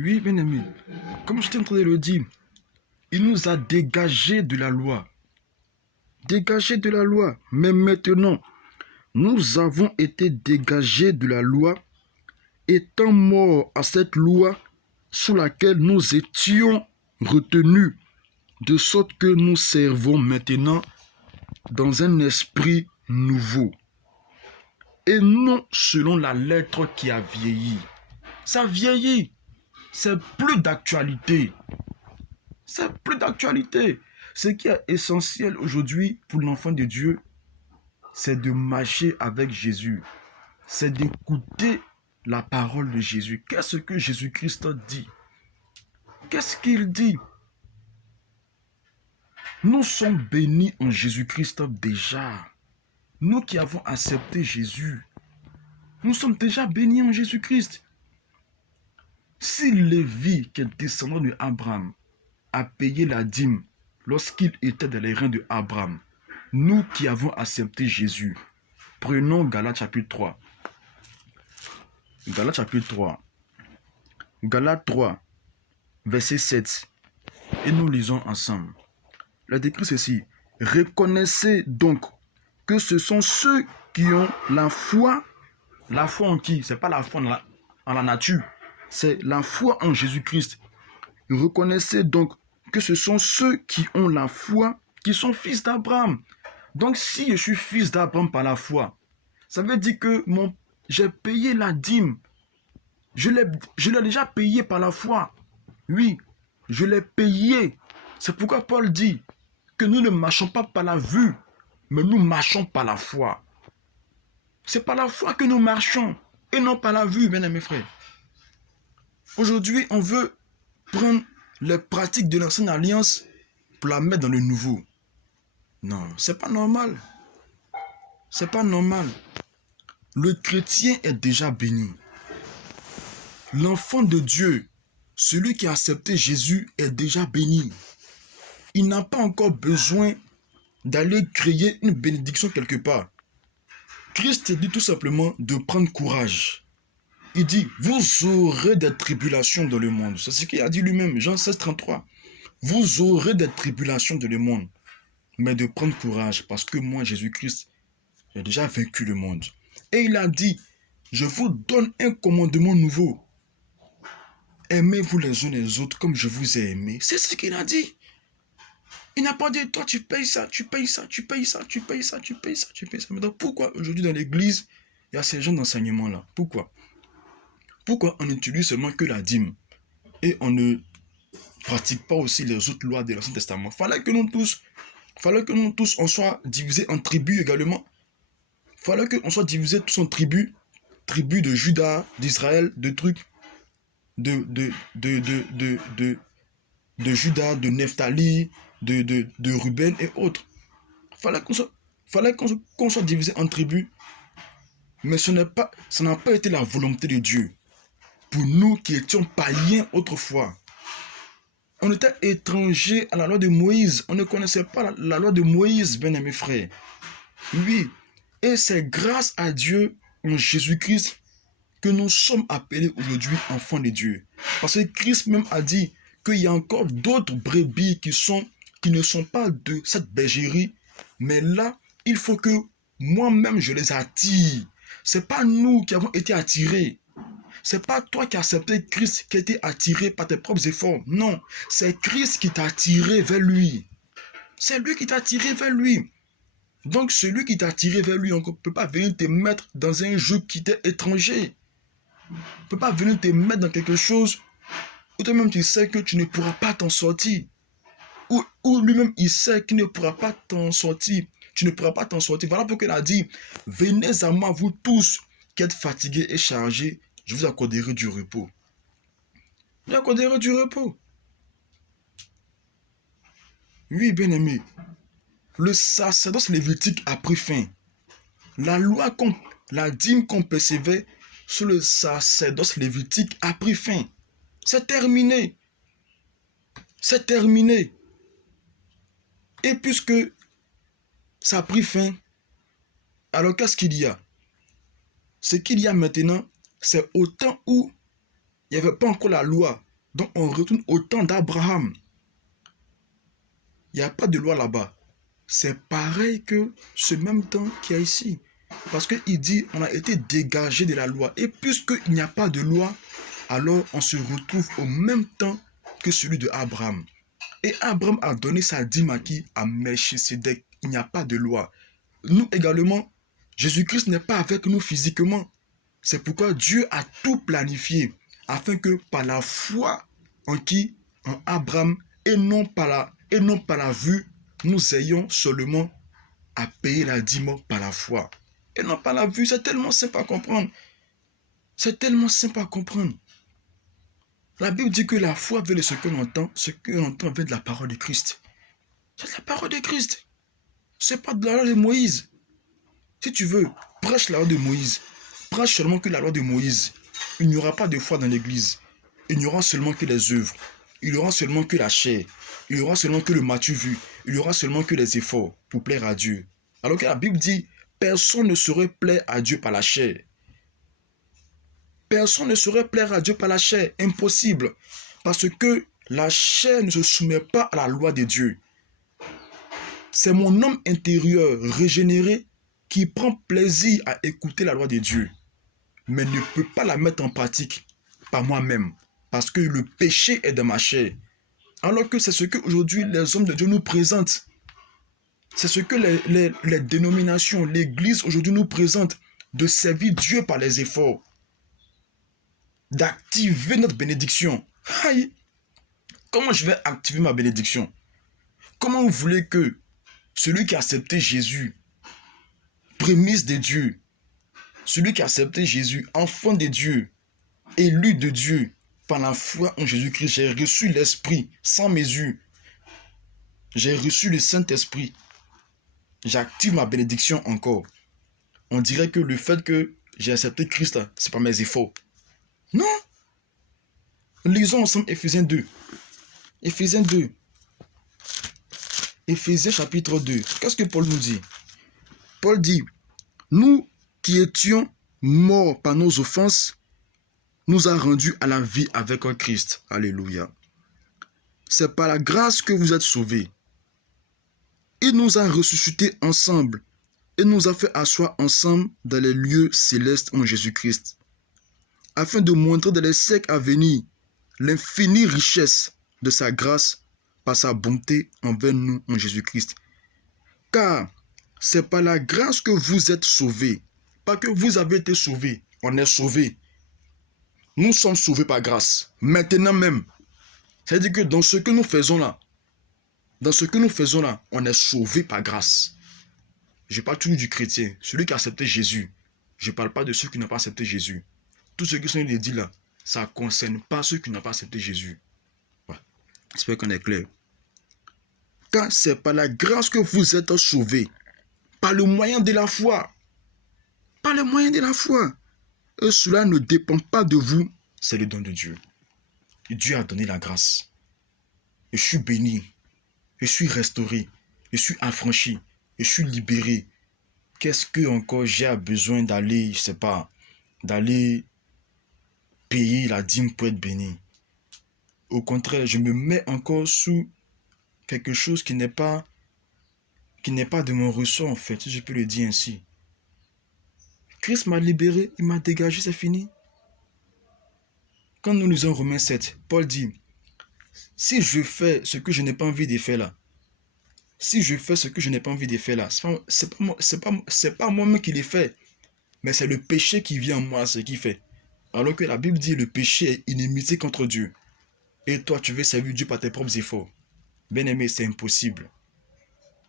Oui, bien aimé. Comme je t'ai en train de le dire, il nous a dégagés de la loi. Dégagés de la loi. Mais maintenant, nous avons été dégagés de la loi, étant morts à cette loi sous laquelle nous étions retenus, de sorte que nous servons maintenant dans un esprit nouveau. Et non selon la lettre qui a vieilli. Ça vieillit. C'est plus d'actualité. C'est plus d'actualité. Ce qui est essentiel aujourd'hui pour l'enfant de Dieu, c'est de marcher avec Jésus. C'est d'écouter la parole de Jésus. Qu'est-ce que Jésus-Christ dit? Qu'est-ce qu'il dit? Nous sommes bénis en Jésus-Christ déjà. Nous qui avons accepté Jésus, nous sommes déjà bénis en Jésus-Christ. Si Lévi, qui est descendant de Abraham, a payé la dîme lorsqu'il était dans les reins de Abraham, nous qui avons accepté Jésus, prenons Galates chapitre 3. Galates chapitre 3. Galates 3, verset 7. Et nous lisons ensemble. La décrit ceci. Reconnaissez donc que ce sont ceux qui ont la foi en qui? Ce n'est pas la foi en la nature, c'est la foi en Jésus-Christ. Reconnaissez donc que ce sont ceux qui ont la foi qui sont fils d'Abraham. Donc si je suis fils d'Abraham par la foi, ça veut dire que j'ai payé la dîme. Je l'ai déjà payé par la foi. Oui, je l'ai payé. C'est pourquoi Paul dit que nous ne marchons pas par la vue, mais nous marchons par la foi. C'est par la foi que nous marchons et non par la vue, bien aimés frères. Aujourd'hui, on veut prendre les pratiques de l'ancienne alliance pour la mettre dans le nouveau. Non, c'est pas normal. C'est pas normal. Le chrétien est déjà béni. L'enfant de Dieu, celui qui a accepté Jésus, est déjà béni. Il n'a pas encore besoin d'aller créer une bénédiction quelque part. Christ dit tout simplement de prendre courage. Il dit, vous aurez des tribulations dans le monde. C'est ce qu'il a dit lui-même, Jean 16, 33. Vous aurez des tribulations dans le monde, mais de prendre courage, parce que moi, Jésus-Christ, j'ai déjà vaincu le monde. Et il a dit, je vous donne un commandement nouveau. Aimez-vous les uns les autres comme je vous ai aimé. C'est ce qu'il a dit. Il n'a pas dit, toi tu payes ça, tu payes ça, tu payes ça, tu payes ça, tu payes ça, tu payes ça. Mais donc pourquoi aujourd'hui dans l'église, il y a ces gens d'enseignement-là? Pourquoi? Pourquoi on n'utilise seulement que la dîme et on ne pratique pas aussi les autres lois de l'Ancien Testament? Fallait que nous tous, on soit divisés en tribus également. Fallait qu'on soit divisés tous en tribus de Juda, d'Israël, de trucs, de Juda, de Nephtali, de Ruben et autres. Fallait qu'on soit divisé en tribus, mais ça n'a pas été la volonté de Dieu. Pour nous qui étions païens autrefois, on était étrangers à la loi de Moïse. On ne connaissait pas la loi de Moïse, bien aimés frères. Oui, et c'est grâce à Dieu en Jésus-Christ que nous sommes appelés aujourd'hui enfants de Dieu. Parce que Christ même a dit qu'il y a encore d'autres brebis qui ne sont pas de cette bergerie, mais là, il faut que moi-même je les attire. Ce n'est pas nous qui avons été attirés. Ce n'est pas toi qui as accepté Christ qui a été attiré par tes propres efforts. Non, c'est Christ qui t'a attiré vers lui. C'est lui qui t'a attiré vers lui. Donc celui qui t'a attiré vers lui, on ne peut pas venir te mettre dans un jeu qui t'est étranger. On ne peut pas venir te mettre dans quelque chose où toi-même tu sais que tu ne pourras pas t'en sortir. Ou lui-même il sait qu'il ne pourra pas t'en sortir. Tu ne pourras pas t'en sortir. Voilà pourquoi il a dit, venez à moi vous tous qui êtes fatigués et chargés, je vous accorderai du repos. Je vous accorderai du repos. Oui, bien aimé. Le sacerdoce lévitique a pris fin. La dîme qu'on percevait sur le sacerdoce lévitique a pris fin. C'est terminé. C'est terminé. Et puisque ça a pris fin, alors qu'est-ce qu'il y a? Ce qu'il y a maintenant, c'est au temps où il n'y avait pas encore la loi. Donc on retourne au temps d'Abraham. Il n'y a pas de loi là-bas. C'est pareil que ce même temps qu'il y a ici. Parce qu'il dit, on a été dégagé de la loi. Et puisqu'il n'y a pas de loi, alors on se retrouve au même temps que celui de Abraham. Et Abraham a donné sa dîme à qui? À Melchisedec. Il n'y a pas de loi. Nous également, Jésus-Christ n'est pas avec nous physiquement. C'est pourquoi Dieu a tout planifié afin que par la foi en qui? En Abraham, et non par la vue, nous ayons seulement à payer la dîme par la foi. Et non par la vue, c'est tellement simple à comprendre. C'est tellement simple à comprendre. La Bible dit que la foi vient de ce que l'on entend vient de la parole de Christ. C'est de la parole de Christ. C'est pas de la loi de Moïse. Si tu veux, prêche la loi de Moïse. Prêche seulement que la loi de Moïse. Il n'y aura pas de foi dans l'église. Il n'y aura seulement que les œuvres. Il n'y aura seulement que la chair. Il n'y aura seulement que le matu vu. Il n'y aura seulement que les efforts pour plaire à Dieu. Alors que la Bible dit, personne ne saurait plaire à Dieu par la chair. Personne ne saurait plaire à Dieu par la chair. Impossible. Parce que la chair ne se soumet pas à la loi de Dieu. C'est mon homme intérieur régénéré qui prend plaisir à écouter la loi de Dieu, mais ne peut pas la mettre en pratique par moi-même, parce que le péché est dans ma chair. Alors que c'est ce que aujourd'hui les hommes de Dieu nous présentent. C'est ce que les dénominations, l'Église aujourd'hui nous présente, de servir Dieu par les efforts, d'activer notre bénédiction. Aïe! Comment je vais activer ma bénédiction? Comment vous voulez que celui qui a accepté Jésus, prémisse de Dieu, celui qui a accepté Jésus, enfant de Dieu, élu de Dieu, par la foi en Jésus-Christ, j'ai reçu l'Esprit sans mesure. J'ai reçu le Saint-Esprit. J'active ma bénédiction encore. On dirait que le fait que j'ai accepté Christ, c'est pas mes efforts. Non. Lisons ensemble Éphésiens 2. Éphésiens 2. Éphésiens chapitre 2. Qu'est-ce que Paul nous dit? Paul dit, nous qui étions morts par nos offenses, nous a rendus à la vie avec un Christ. Alléluia. C'est par la grâce que vous êtes sauvés. Il nous a ressuscités ensemble et nous a fait asseoir ensemble dans les lieux célestes en Jésus-Christ, afin de montrer dans les siècles à venir l'infinie richesse de sa grâce par sa bonté envers nous en Jésus-Christ. Car c'est par la grâce que vous êtes sauvés, pas que vous avez été sauvés, on est sauvés. Nous sommes sauvés par grâce, maintenant même. C'est-à-dire que dans ce que nous faisons là, on est sauvés par grâce. Je parle toujours du chrétien, celui qui a accepté Jésus. Je ne parle pas de ceux qui n'ont pas accepté Jésus. Tout ce que sont dit là, ça ne concerne pas ceux qui n'ont pas accepté Jésus. Ouais. J'espère qu'on est clair. Car c'est par la grâce que vous êtes sauvés, par le moyen de la foi. Par le moyen de la foi. Et cela ne dépend pas de vous, c'est le don de Dieu. Et Dieu a donné la grâce. Et je suis béni. Je suis restauré. Je suis affranchi. Je suis libéré. Qu'est-ce que encore j'ai besoin d'aller, je sais pas, d'aller payer la dîme pour être béni? Au contraire, je me mets encore sous quelque chose qui n'est pas de mon ressort en fait, si je peux le dire ainsi. Christ m'a libéré, il m'a dégagé, c'est fini. Quand nous lisons Romains 7, Paul dit, si je fais ce que je n'ai pas envie de faire là, c'est pas moi-même qui l'ai fait, mais c'est le péché qui vient en moi, ce qui fait. Alors que la Bible dit, le péché est inimitié contre Dieu. Et toi, tu veux servir Dieu par tes propres efforts. Bien-aimé, c'est impossible.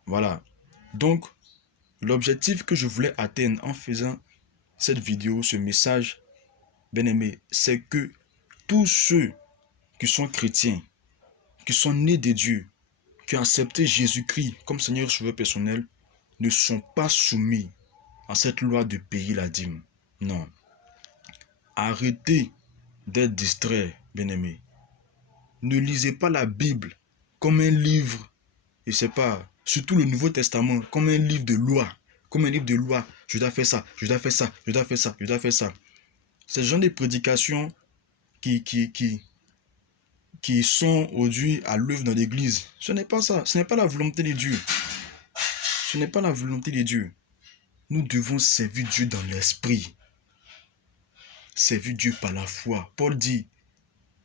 Voilà. Donc, l'objectif que je voulais atteindre en faisant cette vidéo, ce message, bien-aimé, c'est que tous ceux qui sont chrétiens, qui sont nés de Dieu, qui ont accepté Jésus-Christ comme Seigneur sauveur personnel, ne sont pas soumis à cette loi de payer la dîme. Non. Arrêtez d'être distrait, bien-aimé. Ne lisez pas la Bible comme un livre, je ne sais pas, surtout le Nouveau Testament, comme un livre de loi. Comme un livre de loi. Je dois faire ça, je dois faire ça, je dois faire ça, je dois faire ça. C'est le genre de prédication qui qui sont aujourd'hui à l'œuvre dans l'église. Ce n'est pas ça. Ce n'est pas la volonté de Dieu. Ce n'est pas la volonté de Dieu. Nous devons servir Dieu dans l'esprit. Servir Dieu par la foi. Paul dit,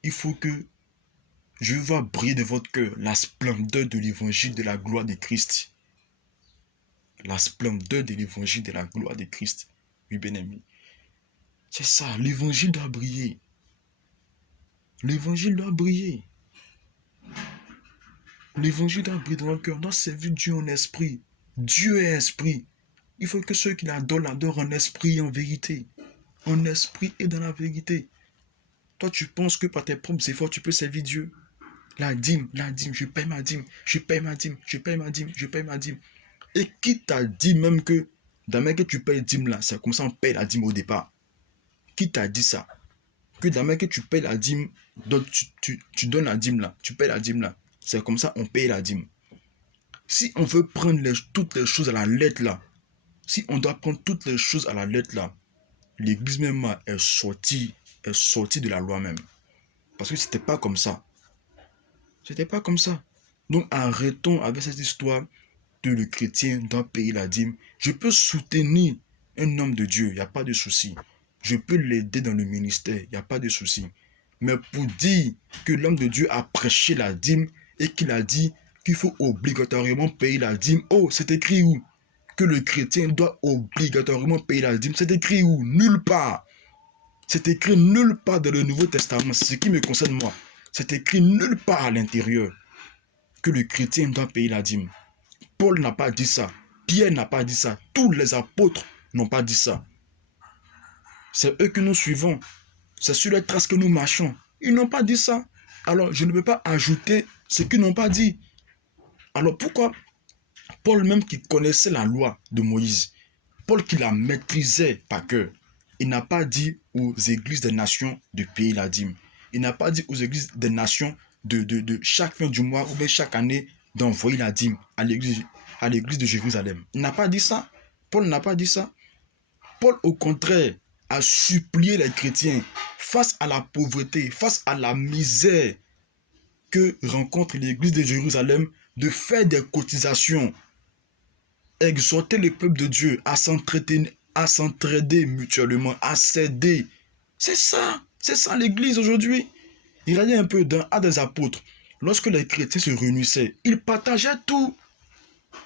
il faut que je vois briller de votre cœur la splendeur de l'évangile de la gloire de Christ. La splendeur de l'évangile de la gloire de Christ. Oui, bien-aimé. C'est ça, l'évangile doit briller. L'évangile doit briller. L'évangile doit briller dans notre cœur. On doit servir Dieu en esprit. Dieu est esprit. Il faut que ceux qui l'adorent en esprit et en vérité. En esprit et dans la vérité. Toi, tu penses que par tes propres efforts, tu peux servir Dieu? La dîme, je paye ma dîme, je paye ma dîme, je paye ma dîme, je paye ma dîme. Et qui t'a dit même que dans que tu payes dîme là, c'est comme ça on paye la dîme au départ? Qui t'a dit ça? Que dans que tu payes la dîme, donc tu donnes la dîme là, tu payes la dîme là, c'est comme ça on paye la dîme. Si on veut prendre toutes les choses à la lettre là, si on doit prendre toutes les choses à la lettre là, l'église même est sortie de la loi même. Parce que c'était pas comme ça. C'était pas comme ça. Donc arrêtons avec cette histoire de le chrétien doit payer la dîme. Je peux soutenir un homme de Dieu, il n'y a pas de souci. Je peux l'aider dans le ministère, il n'y a pas de souci. Mais pour dire que l'homme de Dieu a prêché la dîme et qu'il a dit qu'il faut obligatoirement payer la dîme, oh, c'est écrit où? Que le chrétien doit obligatoirement payer la dîme, c'est écrit où? Nulle part. C'est écrit nulle part dans le Nouveau Testament, c'est ce qui me concerne moi. C'est écrit nulle part à l'intérieur que le chrétien doit payer la dîme. Paul n'a pas dit ça. Pierre n'a pas dit ça. Tous les apôtres n'ont pas dit ça. C'est eux que nous suivons. C'est sur les traces que nous marchons. Ils n'ont pas dit ça. Alors, je ne peux pas ajouter ce qu'ils n'ont pas dit. Alors, pourquoi Paul même qui connaissait la loi de Moïse, Paul qui la maîtrisait par cœur, il n'a pas dit aux églises des nations de payer la dîme. Il n'a pas dit aux églises des nations de chaque fin du mois ou bien chaque année d'envoyer la dîme à l'église de Jérusalem. Il n'a pas dit ça. Paul n'a pas dit ça. Paul, au contraire, a supplié les chrétiens face à la pauvreté, face à la misère que rencontre l'église de Jérusalem de faire des cotisations, exhorter le peuple de Dieu à s'entraider mutuellement, à s'aider. C'est ça l'église aujourd'hui. Regardez un peu dans Actes des Apôtres, lorsque les chrétiens se réunissaient, ils partageaient tout.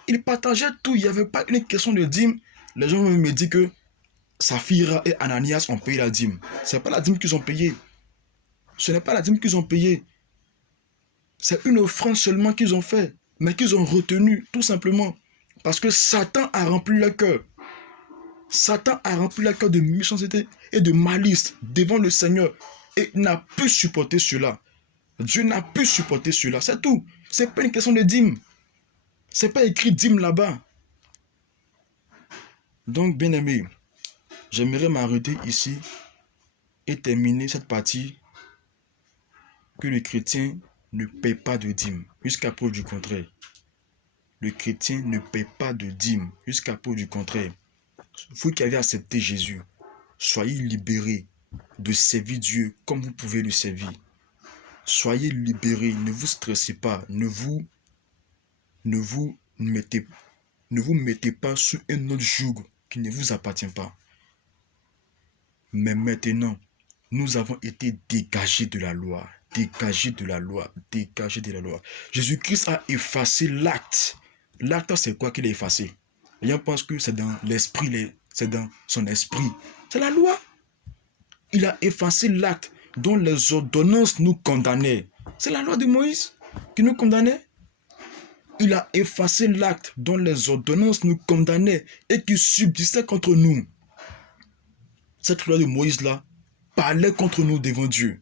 Ils partageaient tout. Il n'y avait pas une question de dîme. Les gens me disent que Saphira et Ananias ont payé la dîme. Ce n'est pas la dîme qu'ils ont payée. Ce n'est pas la dîme qu'ils ont payée. C'est une offrande seulement qu'ils ont fait, mais qu'ils ont retenu tout simplement. Parce que Satan a rempli leur cœur. Satan a rempli leur cœur de méchanceté et de malice devant le Seigneur. Et n'a pu supporter cela. Dieu n'a pu supporter cela. C'est tout. Ce n'est pas une question de dîme. Ce n'est pas écrit dîme là-bas. Donc, bien aimé, j'aimerais m'arrêter ici et terminer cette partie que le chrétien ne paie pas de dîme. Jusqu'à preuve du contraire. Le chrétien ne paie pas de dîme. Jusqu'à preuve du contraire. Vous qui avez accepté Jésus, soyez libérés de servir Dieu comme vous pouvez le servir. Soyez libérés, ne vous stressez pas, ne vous mettez pas sous un autre joug qui ne vous appartient pas. Mais maintenant, nous avons été dégagés de la loi, dégagés de la loi. Jésus-Christ a effacé l'acte. L'acte, c'est quoi qu'il a effacé? Les gens pensent que c'est dans l'esprit, c'est dans son esprit. C'est la loi. Il a effacé l'acte dont les ordonnances nous condamnaient. C'est la loi de Moïse qui nous condamnait. Il a effacé l'acte dont les ordonnances nous condamnaient et qui subsistait contre nous. Cette loi de Moïse-là parlait contre nous devant Dieu.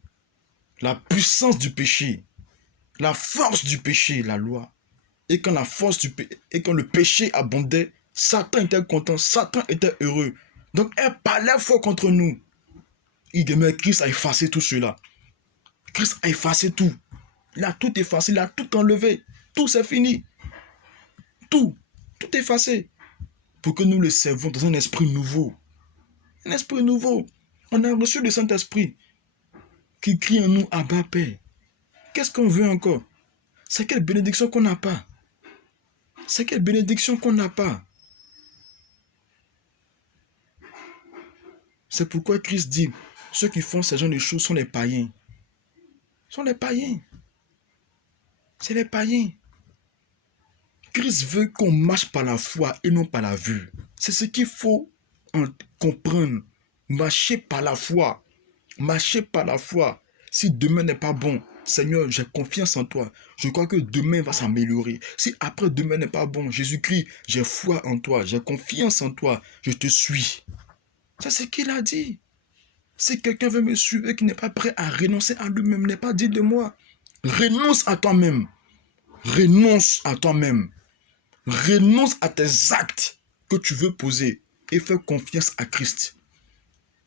La puissance du péché, la force du péché, la loi. Et quand le péché abondait, Satan était content, Satan était heureux. Donc elle parlait fort contre nous. Mais Christ a effacé tout cela. Christ a effacé tout. Il a tout effacé, il a tout enlevé. Tout c'est fini. Tout effacé. Pour que nous le servons dans un esprit nouveau. Un esprit nouveau. On a reçu le Saint-Esprit qui crie en nous, Abba Père. Qu'est-ce qu'on veut encore? C'est quelle bénédiction qu'on n'a pas? C'est quelle bénédiction qu'on n'a pas? C'est pourquoi Christ dit, ceux qui font ce genre de choses sont les païens. Sont les païens. C'est les païens. Christ veut qu'on marche par la foi et non par la vue. C'est ce qu'il faut comprendre. Marcher par la foi. Marcher par la foi. Si demain n'est pas bon, Seigneur, j'ai confiance en toi. Je crois que demain va s'améliorer. Si après demain n'est pas bon, Jésus-Christ, j'ai foi en toi. J'ai confiance en toi. Je te suis. C'est ce qu'il a dit. Si quelqu'un veut me suivre et qui n'est pas prêt à renoncer à lui-même, n'est pas dit de moi. Renonce à toi-même. Renonce à toi-même. Renonce à tes actes que tu veux poser et fais confiance à Christ.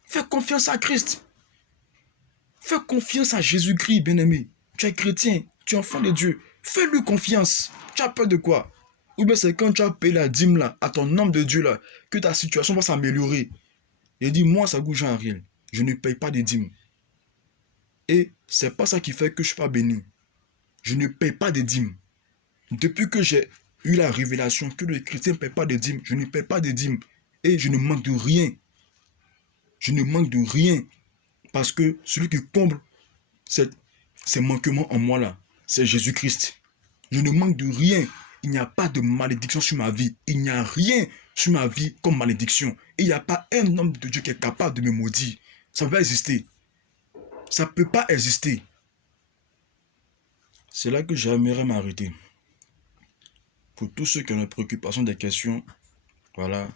Fais confiance à Christ. Fais confiance à Jésus-Christ, bien-aimé. Tu es chrétien, tu es enfant de Dieu. Fais-lui confiance. Tu as peur de quoi? Ou bien c'est quand tu as payé la dîme là, à ton homme de Dieu là, que ta situation va s'améliorer. Il dit, moi, ça goûte Jean Ariel. Je ne paye pas de dîmes. Et c'est pas ça qui fait que je ne suis pas béni. Je ne paye pas de dîmes. Depuis que j'ai eu la révélation que le chrétien ne paye pas de dîmes, je ne paye pas de dîmes. Et je ne manque de rien. Je ne manque de rien. Parce que celui qui comble ces manquements en moi là, c'est Jésus-Christ. Je ne manque de rien. Il n'y a pas de malédiction sur ma vie. Il n'y a rien sur ma vie comme malédiction. Et il n'y a pas un homme de Dieu qui est capable de me maudire. Ça ne peut pas exister. Ça ne peut pas exister. C'est là que j'aimerais m'arrêter. Pour tous ceux qui ont des préoccupations, des questions, voilà,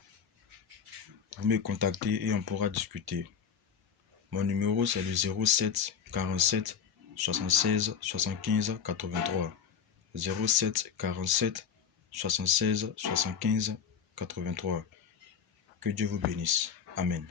vous me contactez et on pourra discuter. Mon numéro c'est le 07 47 76 75 83. 07 47 76 75 83. Que Dieu vous bénisse. Amen.